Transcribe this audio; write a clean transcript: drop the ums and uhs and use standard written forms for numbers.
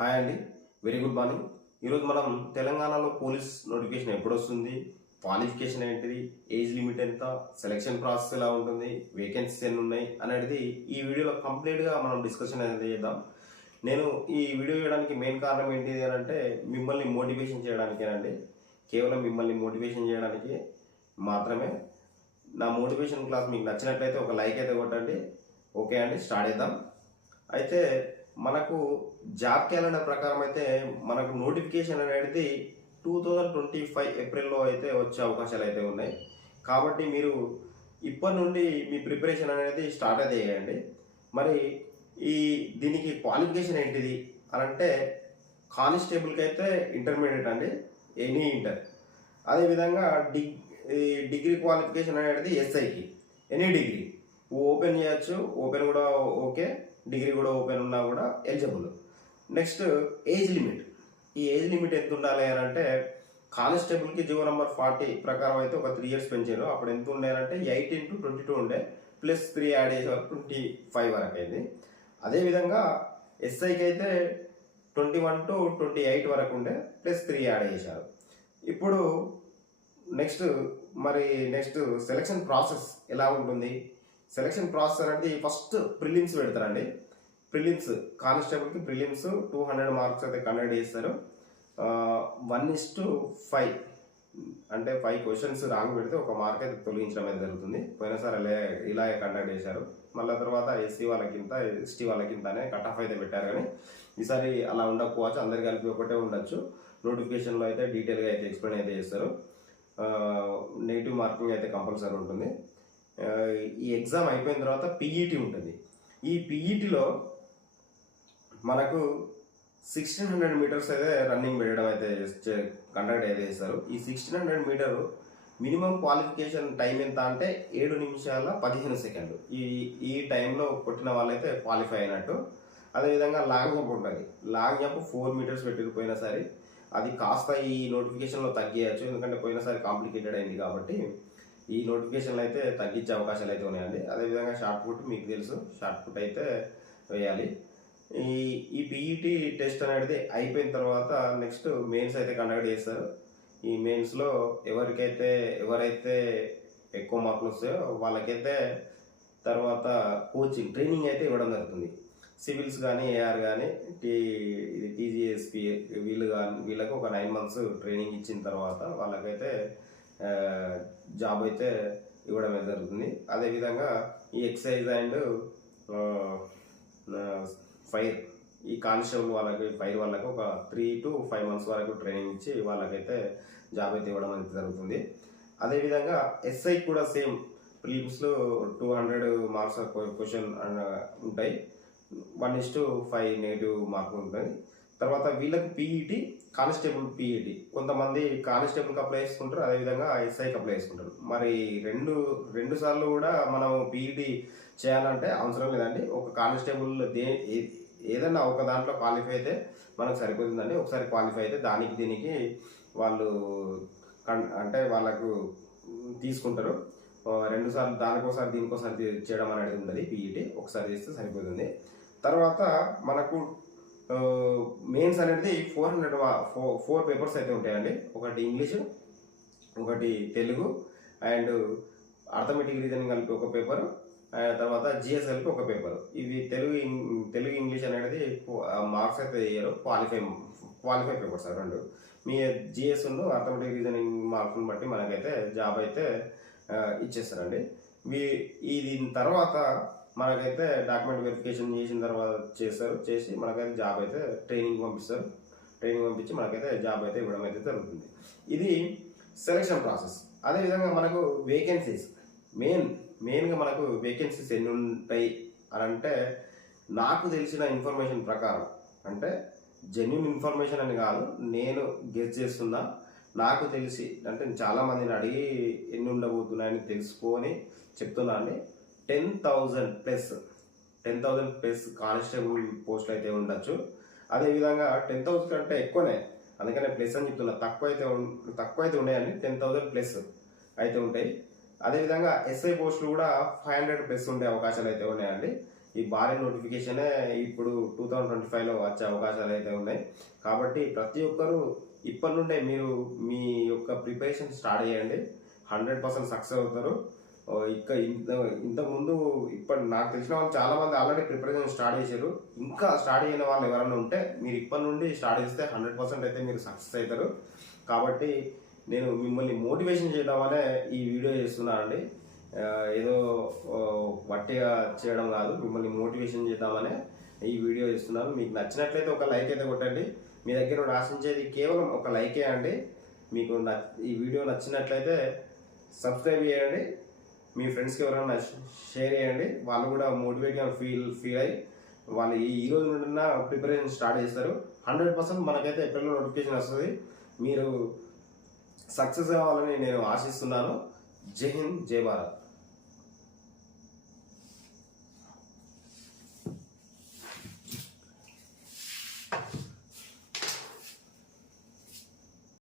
Hi అండి, very good morning. ఈరోజు మనం తెలంగాణలో పోలీస్ నోటిఫికేషన్ ఎప్పుడు వస్తుంది, క్వాలిఫికేషన్ ఏంటిది, ఏజ్ లిమిట్ ఎంత, సెలక్షన్ ప్రాసెస్ ఎలా ఉంటుంది, వేకెన్సీస్ ఎన్ని ఉన్నాయి అనేది ఈ వీడియోలో కంప్లీట్గా మనం డిస్కషన్ అనేది చేద్దాం. నేను ఈ వీడియో చేయడానికి మెయిన్ కారణం ఏంటిది అని అంటే మిమ్మల్ని మోటివేషన్ చేయడానికేనండి. కేవలం మిమ్మల్ని మోటివేషన్ చేయడానికి మాత్రమే. నా మోటివేషన్ క్లాస్ మీకు నచ్చినట్లయితే ఒక లైక్ అయితే కొట్టండి. ఓకే అండి, స్టార్ట్ చేద్దాం. అయితే మనకు జాబ్ క్యాలెండర్ ప్రకారం అయితే మనకు నోటిఫికేషన్ అనేది 2025 ఏప్రిల్లో అయితే వచ్చే అవకాశాలు అయితే ఉన్నాయి. కాబట్టి మీరు ఇప్పటి నుండి మీ ప్రిపరేషన్ అనేది స్టార్ట్ అయితే చేయండి. మరి దీనికి క్వాలిఫికేషన్ ఏంటిది అని అంటే కానిస్టేబుల్కి అయితే ఇంటర్మీడియట్ అండి, ఎనీ ఇంటర్. అదేవిధంగా డిగ్రీ క్వాలిఫికేషన్ అనేది ఎస్ఐకి ఎనీ డిగ్రీ ఓపెన్ చేయొచ్చు, ఓపెన్ కూడా ఓకే, డిగ్రీ కూడా ఓపెన్ ఉన్నా కూడా ఎలిజిబుల్. Next age limit. ఈ ఏజ్ లిమిట్ ఎంత ఉండాలి అని అంటే కానిస్టేబుల్కి జీవో నెంబర్ 40 ప్రకారం అయితే ఒక 3 years పెంచారు. అప్పుడు ఎంత ఉండేనంటే 18 to 22 ఉండే, ప్లస్ 3 యాడ్ చేసే వరకు 25 వరకు అయింది. అదేవిధంగా ఎస్ఐకి అయితే 21 to 28 వరకు ఉండే, ప్లస్ 3 యాడ్ చేశారు. ఇప్పుడు నెక్స్ట్ సెలక్షన్ ప్రాసెస్ ఎలా ఉంటుంది? సెలక్షన్ ప్రాసెస్ అనేది ఫస్ట్ ప్రిలిమ్స్ పెడతారండి. ప్రిలిమ్స్ కానిస్టేబుల్కి ప్రిలిమ్స్ 200 మార్క్స్ అయితే కండక్ట్ చేస్తారు. 1:5 అంటే 5 క్వశ్చన్స్ రాంగ్ పెడితే ఒక మార్క్ అయితే తొలగించడం అయితే జరుగుతుంది. పోయినసారి ఇలాగే కండక్ట్ చేశారు. మళ్ళీ తర్వాత ఎస్సీ వాళ్ళకింత, ఎస్టీ వాళ్ళకింత అనే కట్ ఆఫ్ అయితే పెట్టారు. కానీ ఈసారి అలా ఉండకపోవచ్చు, అందరికి కలిపి ఒకటే ఉండొచ్చు. నోటిఫికేషన్లో అయితే డీటెయిల్గా అయితే ఎక్స్ప్లెయిన్ అయితే చేస్తారు. నెగిటివ్ మార్కింగ్ అయితే కంపల్సరీ ఉంటుంది. ఈ ఎగ్జామ్ అయిపోయిన తర్వాత పీఈటీ ఉంటుంది. ఈ పీఈటీలో మనకు 1600 మీటర్స్ అయితే రన్నింగ్ పెట్టడం అయితే కండక్ట్ అయితే చేస్తారు. ఈ 1600 మీటర్ మినిమం క్వాలిఫికేషన్ టైం ఎంత అంటే 7 నిమిషాల 15 సెకండ్లు. ఈ టైంలో కొట్టిన వాళ్ళైతే క్వాలిఫై అయినట్టు. అదేవిధంగా లాంగ్ జంప్ ఉంటుంది. లాంగ్ జంప్ 4 meters పెట్టిపోయినా సరే అది కాస్త ఈ నోటిఫికేషన్లో తగ్గియచ్చు, ఎందుకంటే పోయినసారి కాంప్లికేటెడ్ అయింది కాబట్టి ఈ నోటిఫికేషన్లు అయితే తగ్గించే అవకాశాలు అయితే ఉన్నాయండి. అదేవిధంగా షార్ట్ పుట్ మీకు తెలుసు, షార్ట్ పుట్ అయితే వేయాలి. ఈ పీఈటీ టెస్ట్ అనేది అయిపోయిన తర్వాత నెక్స్ట్ మెయిన్స్ అయితే కండక్ట్ చేస్తారు. ఈ మెయిన్స్లో ఎవరైతే ఎక్కువ మార్కులు వస్తాయో వాళ్ళకైతే తర్వాత కోచింగ్ ట్రైనింగ్ అయితే ఇవ్వడం జరుగుతుంది. సివిల్స్ కానీ, ఏఆర్ కానీ, టీజీఎస్పీ వీళ్ళకు ఒక 9 months ట్రైనింగ్ ఇచ్చిన తర్వాత వాళ్ళకైతే జాబ్ అయితే ఇవ్వడం జరుగుతుంది. అదేవిధంగా ఈ ఎక్సైజ్ అండ్ ఫైర్, ఈ కానిస్టేబుల్ వాళ్ళకి, ఫైర్ వాళ్ళకి ఒక 3 to 5 months వరకు ట్రైనింగ్ ఇచ్చి వాళ్ళకైతే జాబ్ అయితే ఇవ్వడం అయితే జరుగుతుంది. అదేవిధంగా ఎస్ఐ కూడా సేమ్ ప్రిలిమ్స్లో 200 మార్క్స్ క్వశ్చన్ ఉంటాయి. 1:5 నెగిటివ్ మార్క్ ఉంటుంది. తర్వాత వీళ్ళకి పీఈటీ, కానిస్టేబుల్ పీఈటీ. కొంతమంది కానిస్టేబుల్కి అప్లై చేసుకుంటారు, అదేవిధంగా ఎస్ఐకి అప్లై చేసుకుంటారు. మరి రెండు సార్లు కూడా మనం పీఈటీ చేయాలంటే అవసరం లేదండి. ఒక కానిస్టేబుల్ ఏదన్నా ఒక దాంట్లో క్వాలిఫై అయితే మనకు సరిపోతుందండి. ఒకసారి క్వాలిఫై అయితే దీనికి వాళ్ళు అంటే వాళ్ళకు తీసుకుంటారు. 2 సార్లు దానికోసారి దీనికోసారి చేయడం అనేది ఉండదు. పీఈటీ ఒకసారి చేస్తే సరిపోతుంది. తర్వాత మనకు మెయిన్స్ అనేది 4 పేపర్స్ అయితే ఉంటాయండి. ఒకటి ఇంగ్లీషు, ఒకటి తెలుగు అండ్ అర్థమెటిక్ రీజనింగ్ కలిపి ఒక పేపర్, తర్వాత జిఎస్ కలిపి ఒక పేపర్. ఇవి తెలుగు ఇంగ్లీష్ అనేది మార్క్స్ అయితే వేయరు, క్వాలిఫై పేపర్స్ రెండు. మీ జిఎస్ అర్థమెటిక్ రీజనింగ్ మార్క్స్ని బట్టి మనకైతే జాబ్ అయితే ఇచ్చేస్తారండి. దీని తర్వాత మనకైతే డాక్యుమెంట్ వెరిఫికేషన్ చేసిన తర్వాత చేసి మనకైతే జాబ్ అయితే ట్రైనింగ్ పంపిస్తారు. ట్రైనింగ్ పంపించి మనకైతే జాబ్ అయితే ఇవ్వడం అయితే జరుగుతుంది. ఇది సెలక్షన్ ప్రాసెస్. అదేవిధంగా మనకు వేకెన్సీస్, మెయిన్గా మనకు వేకెన్సీస్ ఎన్ని ఉంటాయి అని అంటే నాకు తెలిసిన ఇన్ఫర్మేషన్ ప్రకారం, అంటే జెన్యున్ ఇన్ఫర్మేషన్ అని కాదు, నేను గెస్ చేస్తున్నా, నాకు తెలిసి అంటే చాలామందిని అడిగి ఎన్ని ఉండబోతున్నాయని తెలుసుకొని చెప్తున్నా అండి. 10,000 ప్లస్ కానిస్టేబుల్ పోస్టులు అయితే ఉండొచ్చు. అదేవిధంగా 10,000 కంటే ఎక్కువనే, అందుకనే ప్లస్ అని చెప్తున్నా. తక్కువ అయితే ఉన్నాయండి, 10,000 ప్లస్ అయితే ఉంటాయి. అదేవిధంగా ఎస్ఐ పోస్టులు కూడా 500 ప్లస్ ఉండే అవకాశాలు అయితే ఉన్నాయండి. ఈ భారీ నోటిఫికేషనే ఇప్పుడు 2025లో వచ్చే అవకాశాలు అయితే ఉన్నాయి. కాబట్టి ప్రతి ఒక్కరూ ఇప్పటి నుండే మీరు మీ యొక్క ప్రిపరేషన్ స్టార్ట్ చేయండి. 100% సక్సెస్ అవుతారు. ఇంతకుముందు ఇప్పుడు నాకు తెలిసిన వాళ్ళు చాలా మంది ఆల్రెడీ ప్రిపరేషన్ స్టార్ట్ చేశారు. ఇంకా స్టార్ట్ అయిన వాళ్ళు ఎవరైనా ఉంటే మీరు ఇప్పటి నుండి స్టార్ట్ చేస్తే 100% అయితే మీరు సక్సెస్ అవుతారు. కాబట్టి నేను మిమ్మల్ని మోటివేషన్ చేయడామనే ఈ వీడియో చేస్తున్నానండి. ఏదో వట్టిగా చేయడం కాదు, మిమ్మల్ని మోటివేషన్ చేద్దామనే ఈ వీడియో చేస్తున్నాను. మీకు నచ్చినట్లయితే ఒక లైక్ అయితే కొట్టండి. మీ దగ్గర నుండి ఆశించేది కేవలం ఒక లైకే అండి. మీకు ఈ వీడియో నచ్చినట్లయితే సబ్స్క్రైబ్ చేయండి. మీ ఫ్రెండ్స్కి ఎవరైనా షేర్ చేయండి. వాళ్ళు కూడా మోటివేట్గా ఫీల్ అయ్యి వాళ్ళు ఈ రోజు నుండి ప్రిపరేషన్ స్టార్ట్ చేస్తారు. 100% మనకైతే ఎప్పుడైనా నోటిఫికేషన్ వస్తుంది. మీరు సక్సెస్ కావాలని నేను ఆశిస్తున్నాను. జై హింద్, జై భారత్.